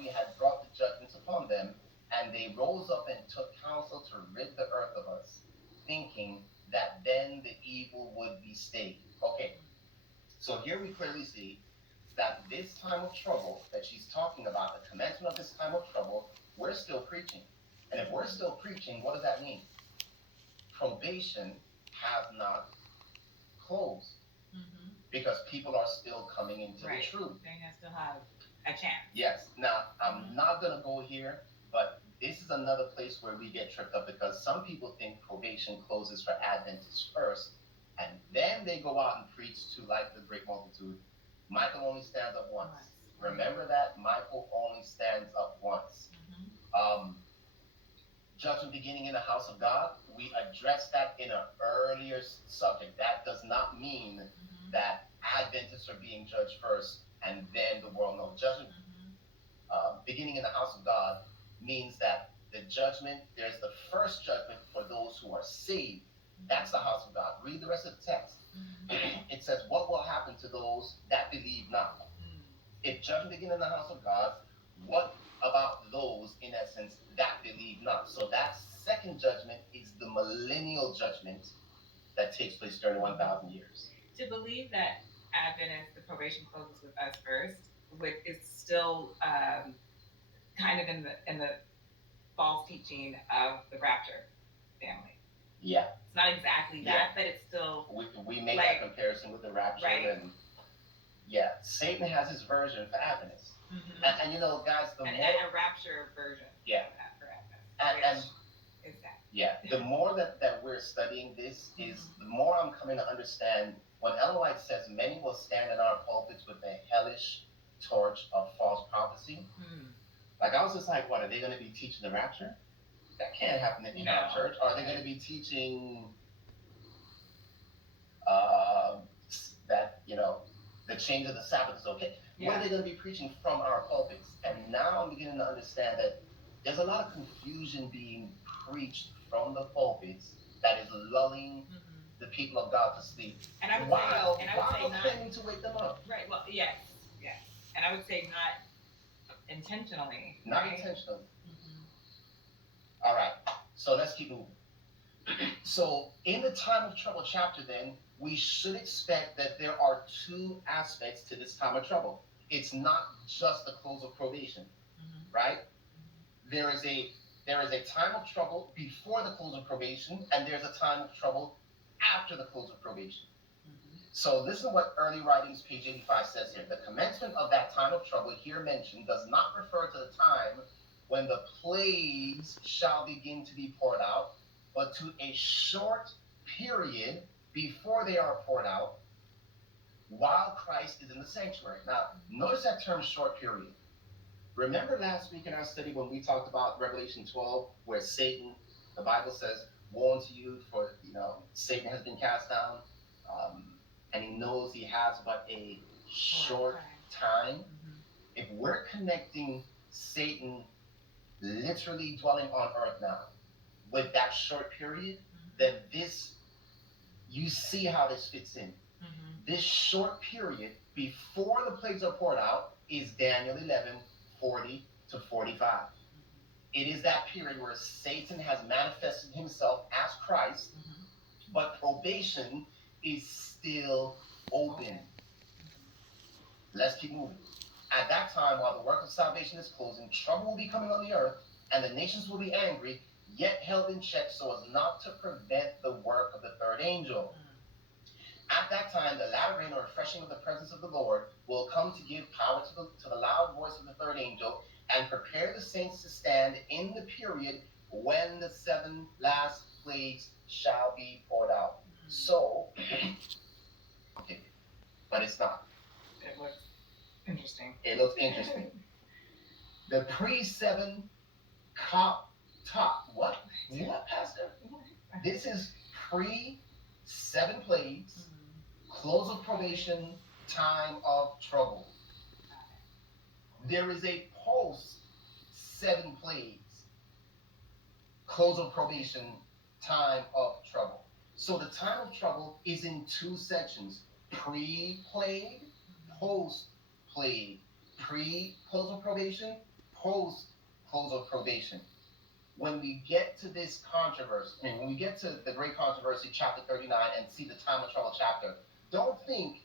we had brought the judgments upon them, and they rose up and took counsel to rid the earth of us, thinking that then the evil would be stayed. Okay, so here we clearly see that this time of trouble that she's talking about, the commencement of this time of trouble, we're still preaching. And if we're still preaching, what does that mean? Probation has not closed because people are still coming into the truth. They're gonna still have a chance. Yes. Now, I'm not going to go here, but this is another place where we get tripped up because some people think probation closes for Adventists first, and then they go out and preach to like the great multitude. Michael only stands up once. Remember that? Michael only stands up once. Um, Judgment beginning in the house of God, we addressed that in an earlier subject. That does not mean that Adventists are being judged first and then the world knows. Judgment beginning in the house of God means that the judgment, there's the first judgment for those who are saved. That's the house of God. Read the rest of the text. It says, what will happen to those that believe not? If judgment begin in the house of God, what about those, in essence, that believe not? So that second judgment is the millennial judgment that takes place during 1,000 years. To believe that Adventist, the probation closes with us first, is still kind of in the false teaching of the rapture family. Yeah. It's not exactly that, but it's still. We make that comparison with the rapture, and Satan has his version for Adventists. And you know, guys, a rapture version. Yeah. For Adventists. Is that? Yeah. The more that we're studying this, is the more I'm coming to understand when Ellen White says many will stand in our pulpits with a hellish torch of false prophecy. Like, I was just like, what, are they going to be teaching the rapture? That can't happen in our church. Are they going to be teaching that, you know, the change of the Sabbath is okay? What are they going to be preaching from our pulpits? And now I'm beginning to understand that there's a lot of confusion being preached from the pulpits that is lulling the people of God to sleep. And I would while say claiming to wake them up. Right. Well, yes. And I would say not intentionally. Not intentionally. All right. So let's keep moving. So in the time of trouble chapter, then, we should expect that there are two aspects to this time of trouble. It's not just the close of probation, right? There is a time of trouble before the close of probation, and there's a time of trouble after the close of probation. So listen to what Early Writings, page 85 says here. The commencement of that time of trouble here mentioned does not refer to the time when the plagues shall begin to be poured out, but to a short period before they are poured out, while Christ is in the sanctuary. Now, notice that term short period. Remember last week in our study when we talked about Revelation 12, where Satan, the Bible says, woe unto you, for, you know, Satan has been cast down, and he knows he has but a short time. If we're connecting Satan literally dwelling on earth now with that short period, then this, you see how this fits in. This short period before the plagues are poured out is Daniel 11, 40 to 45. It is that period where Satan has manifested himself as Christ, but probation is still open. Let's keep moving. At that time, while the work of salvation is closing, trouble will be coming on the earth, and the nations will be angry, yet held in check so as not to prevent the work of the third angel. At that time, the latter rain or refreshing of the presence of the Lord will come to give power to the loud voice of the third angel and prepare the saints to stand in the period when the 7 last plagues shall be poured out. So, okay, but it's not. It looks interesting. It looks interesting. The pre-7 what? What, Pastor? This is pre-7 plagues, close of probation, time of trouble. There is a post-7 plagues, close of probation, time of trouble. So the time of trouble is in 2 sections: pre-plague, post-plague. Pre-close of probation, post close of probation. When we get to this controversy, I mean, when we get to the great controversy, chapter 39, and see the time of trouble chapter, don't think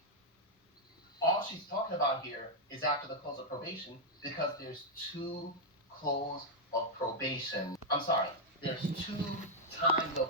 all she's talking about here is after the close of probation, because there's two close of probation. I'm sorry, there's two times of